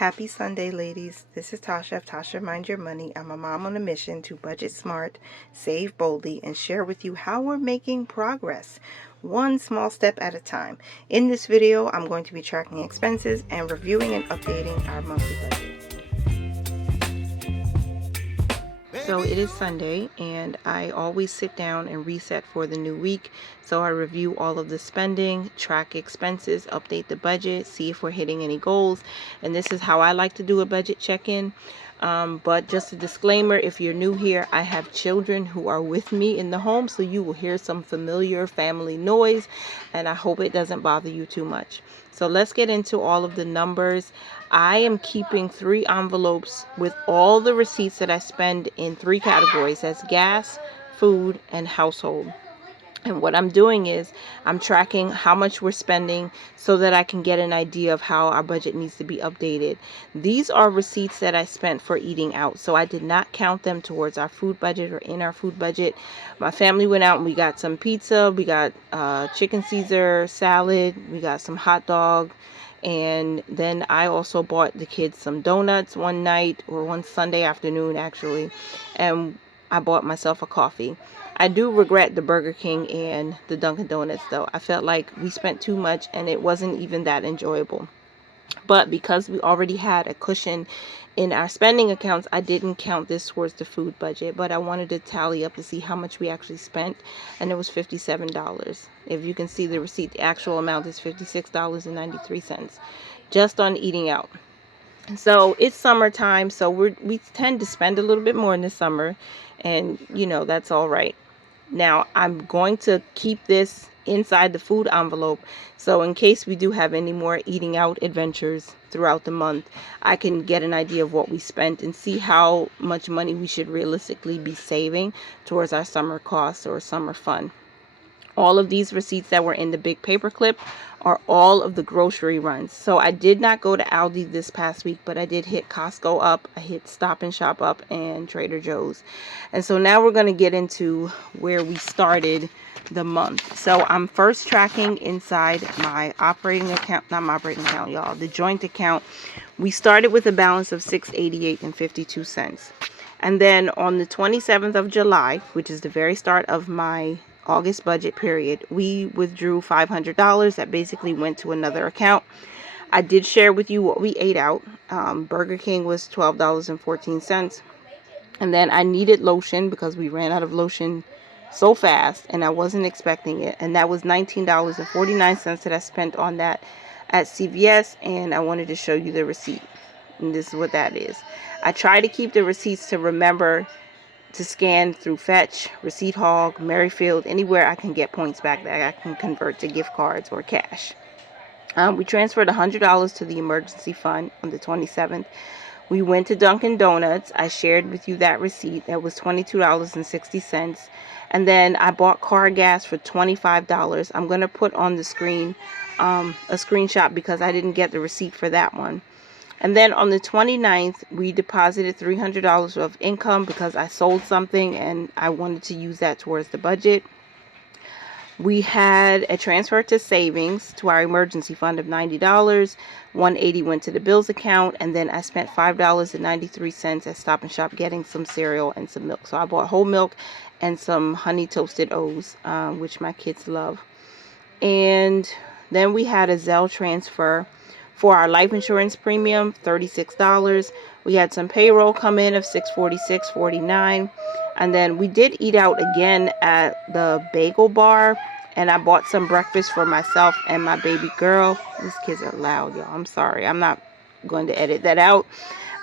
Happy Sunday, ladies. This is Tasha of Tasha Mind Your Money. I'm a mom on a mission to budget smart, save boldly, and share with you how we're making progress, one small step at a time. In this video, I'm going to be tracking expenses and reviewing and updating our monthly budget. So it is Sunday, and I always sit down and reset for the new week. So I review all of the spending, track expenses, update the budget, see if we're hitting any goals. And this is how I like to do a budget check-in. But just a disclaimer, if you're new here, I have children who are with me in the home, so you will hear some familiar family noise, and I hope it doesn't bother you too much. So let's get into all of the numbers. I am keeping 3 envelopes with all the receipts that I spend in 3 categories. That's gas, food, and household. And what I'm doing is I'm tracking how much we're spending so that I can get an idea of how our budget needs to be updated. These are receipts that I spent for eating out, so I did not count them towards our food budget or in our food budget. My family went out and we got some pizza, we got chicken Caesar salad, we got some hot dog, and then I also bought the kids some donuts one night, or one Sunday afternoon actually, and I bought myself a coffee. I do regret the Burger King and the Dunkin' Donuts though. I felt like we spent too much and it wasn't even that enjoyable. But because we already had a cushion in our spending accounts, I didn't count this towards the food budget, but I wanted to tally up to see how much we actually spent, and it was $57. If you can see the receipt, the actual amount is $56.93 just on eating out. So it's summertime, so we tend to spend a little bit more in the summer, and you know, that's all right. Now I'm going to keep this inside the food envelope, so in case we do have any more eating out adventures throughout the month, I can get an idea of what we spent and see how much money we should realistically be saving towards our summer costs or summer fun. All of these receipts that were in the big paper clip are all of the grocery runs. So I did not go to Aldi this past week, but I did hit Costco up, I hit Stop and Shop up, and Trader Joe's. And so now we're going to get into where we started the month. So I'm first tracking inside my operating account, not my operating account, y'all, the joint account. We started with a balance of $688.52. And then on the 27th of July, which is the very start of my August budget period, we withdrew $500 that basically went to another account. I did share with you what we ate out. Burger King was $12.14, and then I needed lotion because we ran out of lotion so fast and I wasn't expecting it, and that was $19.49 that I spent on that at CVS, and I wanted to show you the receipt, and this is what that is. I try to keep the receipts to remember to scan through Fetch, Receipt Hog, Merrifield, anywhere I can get points back that I can convert to gift cards or cash. We transferred $100 to the emergency fund on the 27th. We went to Dunkin' Donuts. I shared with you that receipt. That was $22.60. And then I bought car gas for $25. I'm going to put on the screen a screenshot because I didn't get the receipt for that one. And then on the 29th, we deposited $300 of income because I sold something and I wanted to use that towards the budget. We had a transfer to savings to our emergency fund of $90. $180 went to the bills account, and then I spent $5.93 at Stop and Shop getting some cereal and some milk. So I bought whole milk and some honey toasted O's, which my kids love. And then we had a Zelle transfer for our life insurance premium, $36. We had some payroll come in of $646.49. And then we did eat out again at the bagel bar. And I bought some breakfast for myself and my baby girl. These kids are loud, y'all. I'm sorry. I'm not going to edit that out.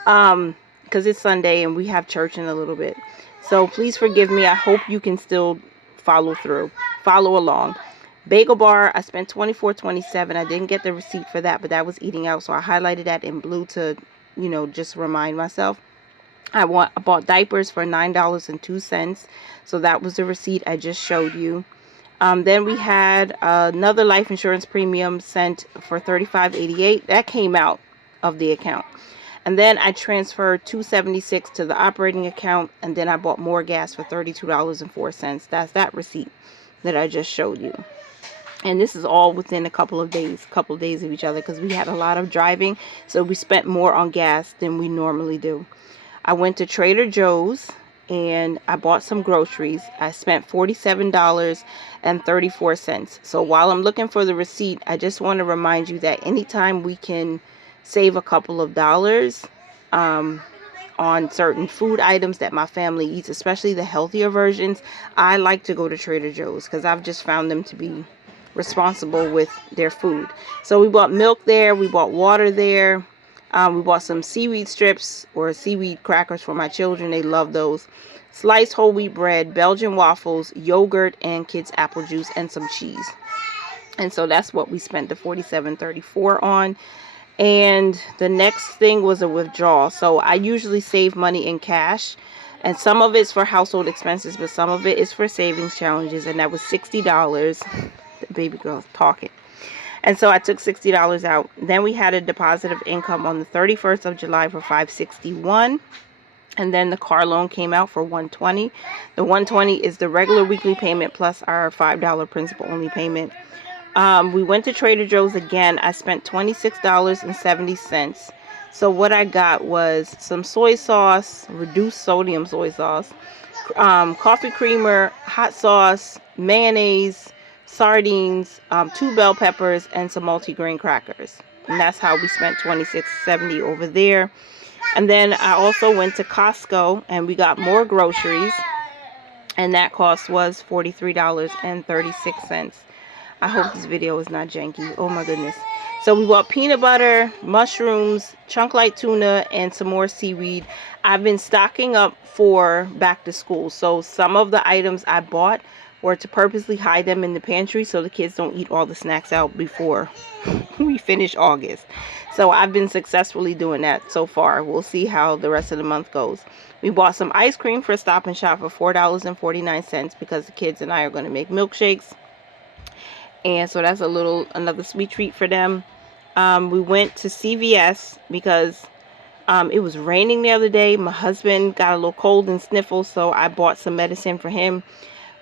Because it's Sunday and we have church in a little bit. So please forgive me. I hope you can still follow along. Bagel bar, I spent $24.27. I didn't get the receipt for that, but that was eating out, so I highlighted that in blue to, you know, just remind myself. I bought diapers for $9.02, so that was the receipt I just showed you. Then we had another life insurance premium sent for $35.88. That came out of the account. And then I transferred $276 to the operating account, and then I bought more gas for $32.04. That's that receipt that I just showed you. And this is all within a couple of days of each other, because we had a lot of driving, so we spent more on gas than we normally do. I went to Trader Joe's and I bought some groceries. I spent $47.34. So while I'm looking for the receipt, I just want to remind you that anytime we can save a couple of dollars on certain food items that my family eats, especially the healthier versions, I like to go to Trader Joe's because I've just found them to be responsible with their food. So we bought milk there, we bought water there, we bought some seaweed strips or seaweed crackers for my children. They love those. Sliced whole wheat bread, Belgian waffles, yogurt, and kids apple juice, and some cheese. And so that's what we spent the $47.34 on. And the next thing was a withdrawal. So I usually save money in cash, and some of it's for household expenses, but some of it is for savings challenges, and that was $60. The baby girl's talking. And so I took $60 out. Then we had a deposit of income on the 31st of July for $561. And then the car loan came out for $120. The $120 is the regular weekly payment plus our $5 principal only payment. We went to Trader Joe's again. I spent $26.70. So what I got was some soy sauce, reduced sodium soy sauce, coffee creamer, hot sauce, mayonnaise, sardines, 2 bell peppers, and some multigrain crackers. And that's how we spent $26.70 over there. And then I also went to Costco and we got more groceries, and that cost was $43.36. I hope this video is not janky. Oh my goodness. So we bought peanut butter, mushrooms, chunk light tuna, and some more seaweed. I've been stocking up for back to school. So some of the items I bought were to purposely hide them in the pantry so the kids don't eat all the snacks out before we finish August. So I've been successfully doing that so far. We'll see how the rest of the month goes. We bought some ice cream for Stop and Shop for $4.49 because the kids and I are going to make milkshakes. And so that's another sweet treat for them. We went to CVS because it was raining the other day. My husband got a little cold and sniffles, so I bought some medicine for him.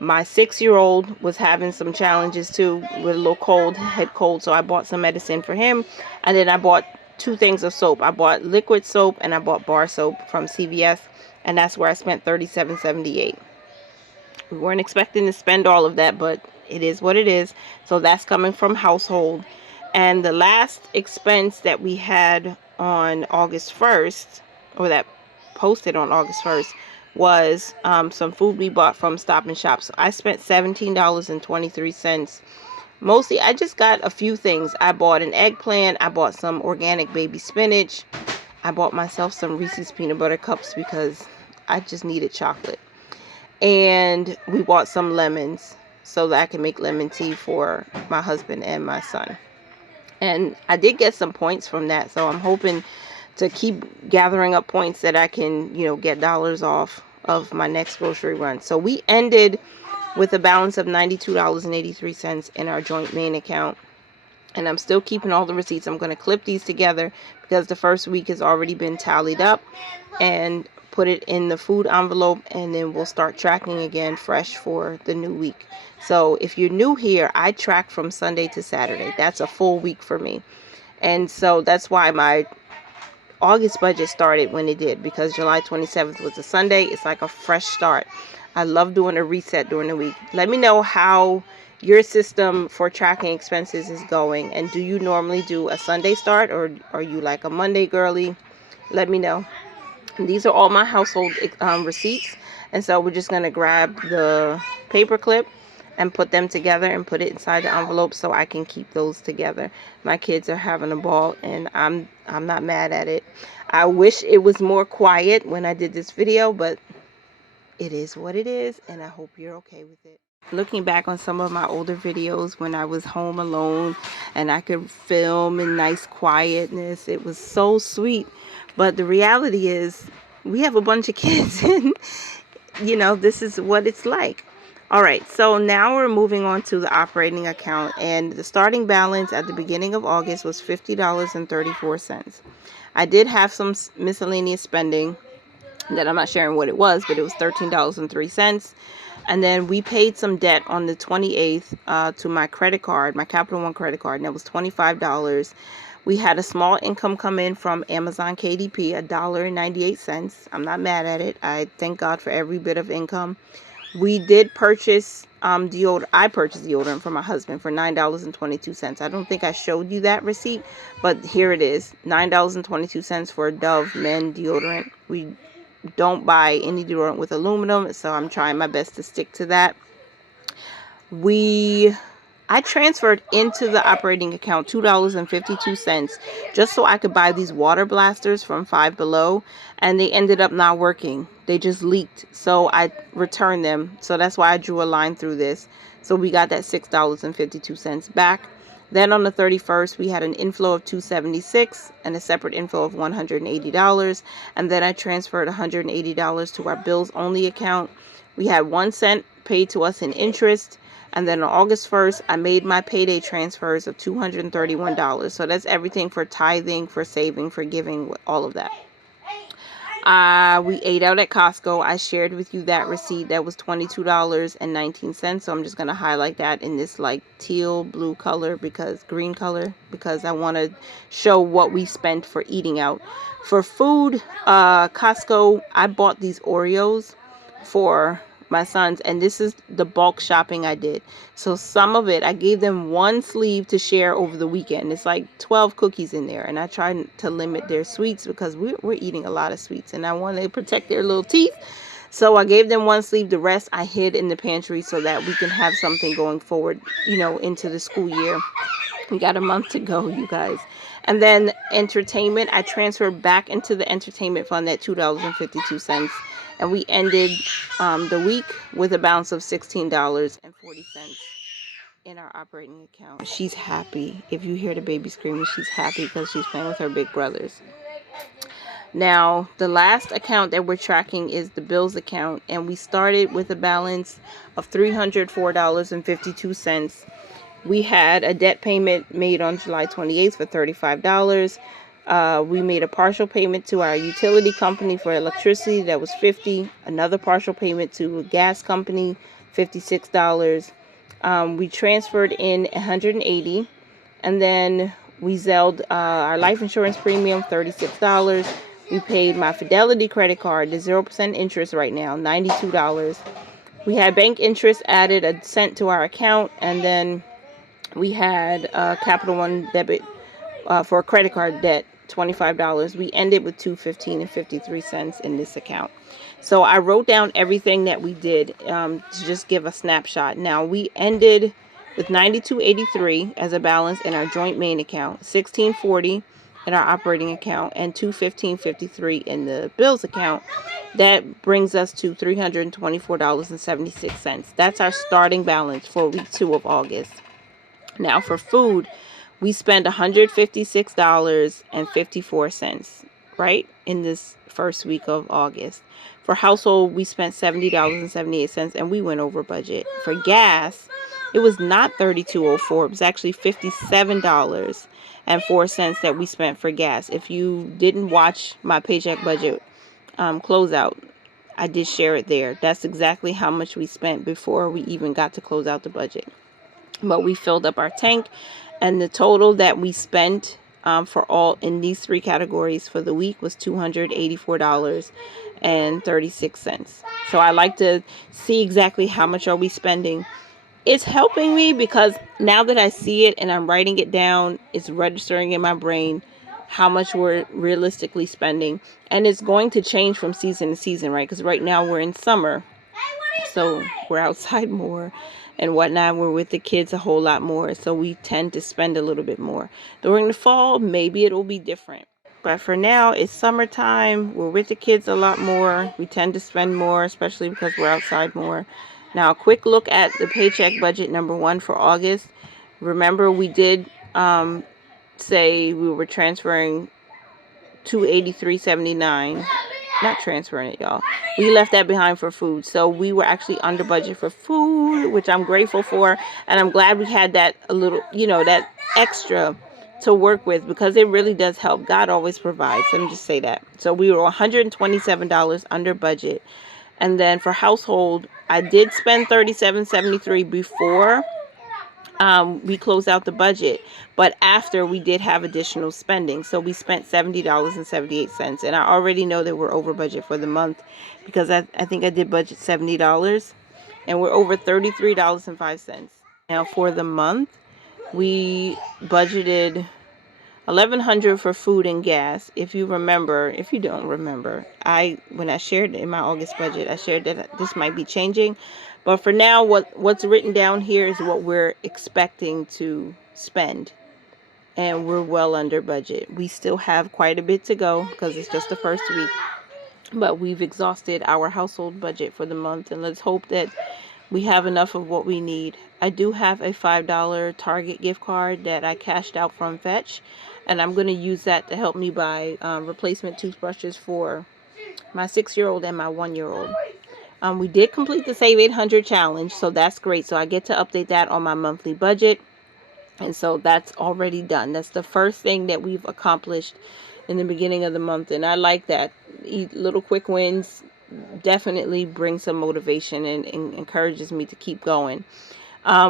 My 6-year-old was having some challenges too with a little head cold, so I bought some medicine for him. And then I bought 2 things of soap. I bought liquid soap and I bought bar soap from CVS, and that's where I spent $37.78. We weren't expecting to spend all of that, but it is what it is. So that's coming from household. And the last expense that we had on August 1st, or that posted on August 1st, was some food we bought from Stop and Shop. So I spent $17.23. Mostly I just got a few things. I bought an eggplant, I bought some organic baby spinach, I bought myself some Reese's peanut butter cups because I just needed chocolate. And we bought some lemons so that I can make lemon tea for my husband and my son. And I did get some points from that, so I'm hoping to keep gathering up points that I can, get dollars off of my next grocery run. So we ended with a balance of $92.83 in our joint main account. And I'm still keeping all the receipts. I'm going to clip these together because the first week has already been tallied up, and put it in the food envelope, and then we'll start tracking again fresh for the new week. So if you're new here, I track from Sunday to Saturday. That's a full week for me. And so that's why my August budget started when it did, because July 27th was a Sunday. It's like a fresh start. I love doing a reset during the week. Let me know how your system for tracking expenses is going, and do you normally do a Sunday start, or are you like a Monday girly? Let me know. And these are all my household receipts, and so we're just going to grab the paper clip and put them together and put it inside the envelope so I can keep those together. My kids are having a ball, and I'm not mad at it. I wish it was more quiet when I did this video, but it is what it is, and I hope you're okay with it. Looking back on some of my older videos when I was home alone and I could film in nice quietness, it was so sweet. But the reality is we have a bunch of kids and this is what it's like. All right, so now we're moving on to the operating account, and the starting balance at the beginning of August was $50.34. I did have some miscellaneous spending. that I'm not sharing what it was, but it was $13.03. And then we paid some debt on the 28th to my credit card, my Capital One credit card, and that was $25. We had a small income come in from Amazon KDP, $1.98. I'm not mad at it. I thank God for every bit of income. We did purchase deodorant. I purchased deodorant for my husband for $9.22. I don't think I showed you that receipt, but here it is. $9.22 for Dove men deodorant. We don't buy any deodorant with aluminum, so I'm trying my best to stick to that. I transferred into the operating account $2.52 just so I could buy these water blasters from Five Below, and they ended up not working. They just leaked, so I returned them. So that's why I drew a line through this. So we got that $6.52 back. Then on the 31st, we had an inflow of $276 and a separate inflow of $180. And then I transferred $180 to our bills only account. We had 1 cent paid to us in interest. And then on August 1st, I made my payday transfers of $231. So that's everything for tithing, for saving, for giving, all of that. We ate out at Costco. I shared with you that receipt. That was $22.19. So I'm just going to highlight that in this like teal blue color, green color, because I want to show what we spent for eating out. For food, Costco, I bought these Oreos for my sons, and this is the bulk shopping I did. So some of it, I gave them one sleeve to share over the weekend. It's like 12 cookies in there, and I tried to limit their sweets because we're eating a lot of sweets, and I want to protect their little teeth. So I gave them one sleeve. The rest I hid in the pantry so that we can have something going forward, into the school year. We got a month to go, you guys. And then entertainment, I transferred back into the entertainment fund at $2.52. And we ended the week with a balance of $16.40 in our operating account. She's happy. If you hear the baby screaming, she's happy because she's playing with her big brothers. Now, the last account that we're tracking is the bills account. And we started with a balance of $304.52. We had a debt payment made on July 28th for $35. We made a partial payment to our utility company for electricity. That was $50. Another partial payment to a gas company, $56. We transferred in $180. And then we Zelled our life insurance premium, $36. We paid my Fidelity credit card, the 0% interest right now, $92. We had bank interest added a cent to our account. And then we had Capital One debit for credit card debt, $25. We ended with $215.53 in this account. So I wrote down everything that we did to just give a snapshot. Now we ended with $92.83 as a balance in our joint main account, $16.40 in our operating account, and $215.53 in the bills account. That brings us to $324.76. That's our starting balance for week 2 of August. Now for food, we spent $156.54, right, in this first week of August. For household, we spent $70.78, and we went over budget. For gas, it was not $32.04. It was actually $57.04 that we spent for gas. If you didn't watch my paycheck budget closeout, I did share it there. That's exactly how much we spent before we even got to close out the budget. But we filled up our tank, and the total that we spent for all in these 3 categories for the week was $284.36. So I like to see exactly how much are we spending. It's helping me because now that I see it and I'm writing it down, it's registering in my brain how much we're realistically spending. And it's going to change from season to season, right? Because right now we're in summer, so we're outside more and whatnot. We're with the kids a whole lot more, so we tend to spend a little bit more. During the fall, maybe it will be different. But for now, it's summertime. We're with the kids a lot more. We tend to spend more, especially because we're outside more. Now, a quick look at the paycheck budget number 1 for August. Remember, we did say we were transferring $283.79. Not transferring it, y'all. We left that behind for food. So we were actually under budget for food, which I'm grateful for. And I'm glad we had that a little, that extra to work with, because it really does help. God always provides. Let me just say that. So we were $127 under budget. And then for household, I did spend $37.73 before we closed out the budget, but after we did have additional spending, so we spent $70.78, and I already know that we're over budget for the month, because I think I did budget $70, and we're over $33.05. Now for the month, we budgeted $1,100 for food and gas. If you remember, if you don't remember, when I shared in my August budget, I shared that this might be changing, but for now, what's written down here is what we're expecting to spend, and we're well under budget. We still have quite a bit to go because it's just the first week, but we've exhausted our household budget for the month, and let's hope that we have enough of what we need. I do have a $5 Target gift card that I cashed out from Fetch, and I'm going to use that to help me buy replacement toothbrushes for my 6-year-old and my 1-year-old. We did complete the Save 800 challenge, so that's great. So I get to update that on my monthly budget, and so that's already done. That's the first thing that we've accomplished in the beginning of the month, and I like that. Little quick wins definitely bring some motivation and encourages me to keep going.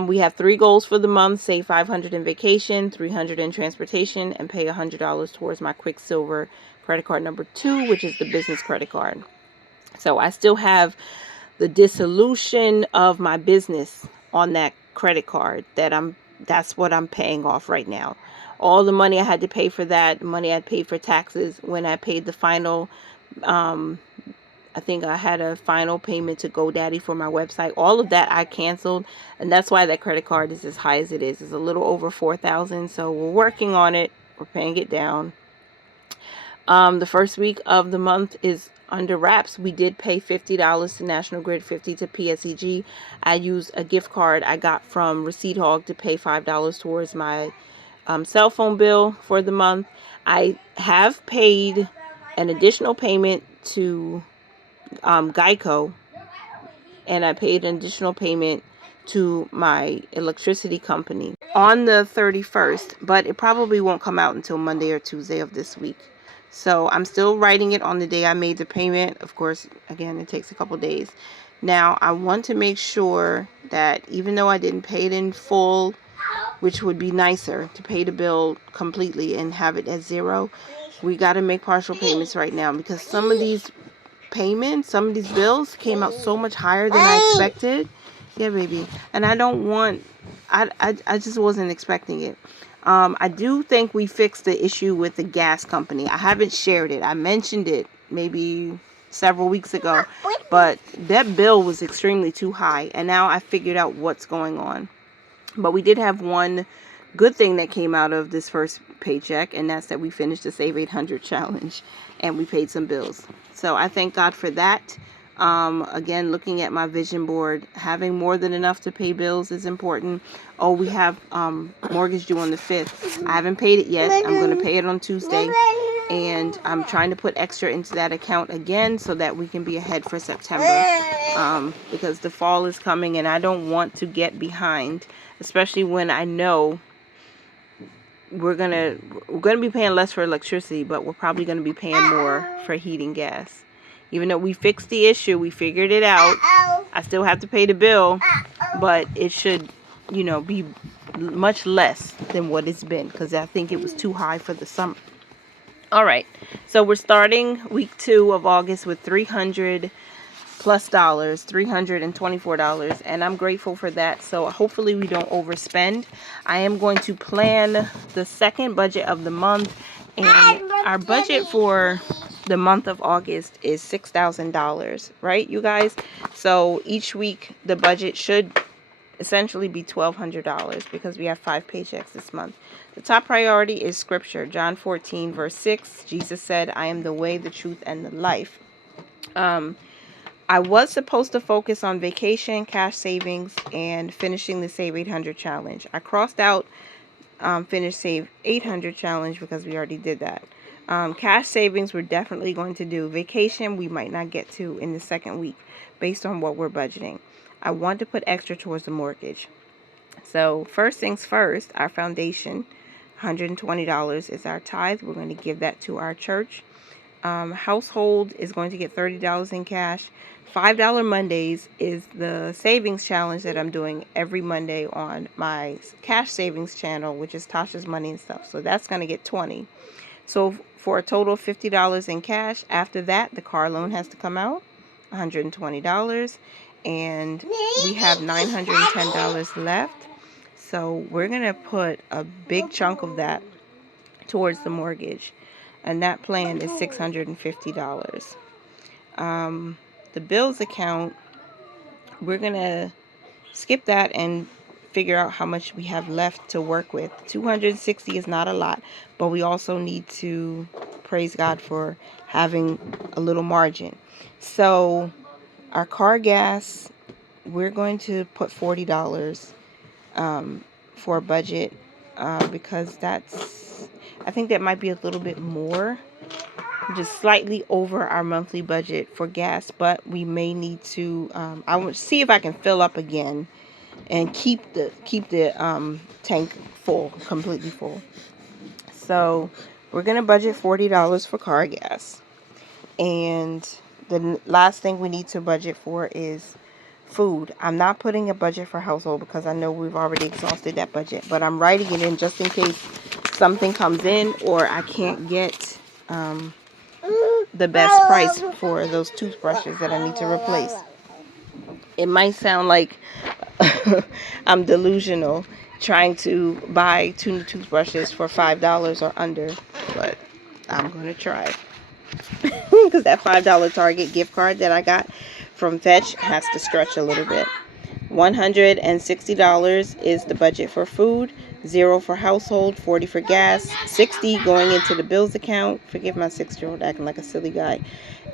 We have 3 goals for the month: save $500 in vacation, $300 in transportation, and pay $100 towards my Quicksilver credit card number 2, which is the business credit card. So I still have the dissolution of my business on that credit card that's what I'm paying off right now. All the money I had to pay for that, money I paid for taxes when I paid the final I think I had a final payment to GoDaddy for my website. All of that I canceled, and that's why that credit card is as high as it is. It's a little over $4,000, so we're working on it. We're paying it down. The first week of the month is under wraps. We did pay $50 to National Grid, $50 to PSEG. I used a gift card I got from Receipt Hog to pay $5 towards my cell phone bill for the month. I have paid an additional payment to Geico, and I paid an additional payment to my electricity company on the 31st, but it probably won't come out until Monday or Tuesday of this week. So I'm still writing it on the day I made the payment. Of course, again, it takes a couple days. Now, I want to make sure that even though I didn't pay it in full, which would be nicer to pay the bill completely and have it at zero, we got to make partial payments right now, because some of these bills came out so much higher than I expected. Yeah, baby. And I don't want, I just wasn't expecting it. I do think we fixed the issue with the gas company. I haven't shared it. I mentioned it maybe several weeks ago, but that bill was extremely too high, and now I figured out what's going on. But we did have one good thing that came out of this first paycheck, and that's that we finished the Save 800 challenge, and we paid some bills. So I thank God for that. Again, looking at my vision board, having more than enough to pay bills is important. Oh, we have mortgage due on the 5th. I haven't paid it yet. I'm going to pay it on Tuesday, and I'm trying to put extra into that account again so that we can be ahead for September, because the fall is coming and I don't want to get behind, especially when I know we're gonna be paying less for electricity, but we're probably gonna be paying more for heating gas. Even though we fixed the issue, we figured it out, I still have to pay the bill, but it should, be much less than what it's been, because I think it was too high for the summer. All right, so we're starting week 2 of August with $300+ $324, and I'm grateful for that. So hopefully we don't overspend. I am going to plan the second budget of the month, and our budget for the month of August is $6,000, right, you guys? So each week the budget should essentially be $1,200, because we have 5 paychecks this month. The top priority is scripture, John 14 verse 6. Jesus said, "I am the way, the truth, and the life." I was supposed to focus on vacation, cash savings, and finishing the Save 800 challenge. I crossed out finish Save 800 challenge because we already did that. Cash savings we're definitely going to do. Vacation we might not get to in the second week based on what we're budgeting. I want to put extra towards the mortgage. So first things first, our foundation. $120 is our tithe. We're going to give that to our church. Household is going to get $30 in cash. $5 Mondays is the savings challenge that I'm doing every Monday on my cash savings channel, which is Tasha's Money and Stuff. So that's going to get $20. So for a total of $50 in cash. After that, the car loan has to come out, $120. And we have $910 left. So we're going to put a big chunk of that towards the mortgage. And that plan is $650. The bills account, we're going to skip that and figure out how much we have left to work with. $260 is not a lot, but we also need to praise God for having a little margin. So our car gas, we're going to put $40 for a budget because I think that might be a little bit more, just slightly over our monthly budget for gas, but we may need to I will see if I can fill up again and keep the tank full, completely full. So we're gonna budget $40 for car gas, and the last thing we need to budget for is food. I'm not putting a budget for household because I know we've already exhausted that budget, but I'm writing it in just in case something comes in or I can't get the best price for those toothbrushes that I need to replace. It might sound like I'm delusional trying to buy 2 new toothbrushes for $5 or under, but I'm going to try. Because that $5 Target gift card that I got from Fetch has to stretch a little bit. $160 is the budget for food, $0 for household, $40 for gas, $60 going into the bills account. Forgive my 6-year-old acting like a silly guy.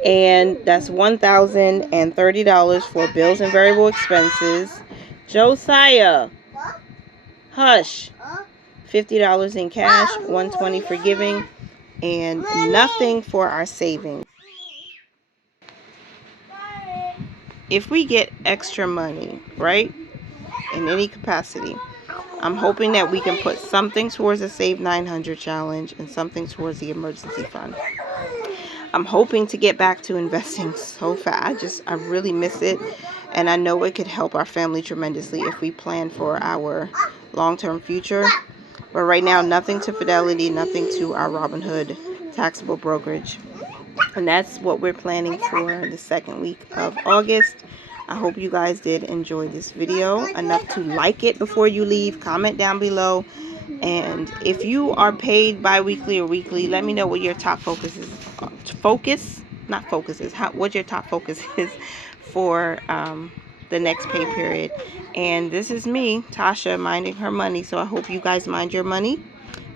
And that's $1,030 for bills and variable expenses. Josiah, hush. $50 in cash, $120 for giving, and nothing for our savings. If we get extra money, right, in any capacity, I'm hoping that we can put something towards the Save 900 challenge and something towards the emergency fund. I'm hoping to get back to investing so fast. I really miss it, and I know it could help our family tremendously if we plan for our long-term future. But right now, nothing to Fidelity, nothing to our Robinhood taxable brokerage. And that's what we're planning for the second week of August. I hope you guys did enjoy this video enough to like it before you leave. Comment down below. And if you are paid bi-weekly or weekly, let me know what your top focus is. What your top focus is for the next pay period. And this is me, Tasha, minding her money. So I hope you guys mind your money,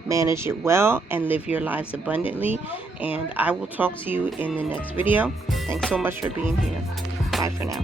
manage it well, and live your lives abundantly. And I will talk to you in the next video. Thanks so much for being here. Bye for now.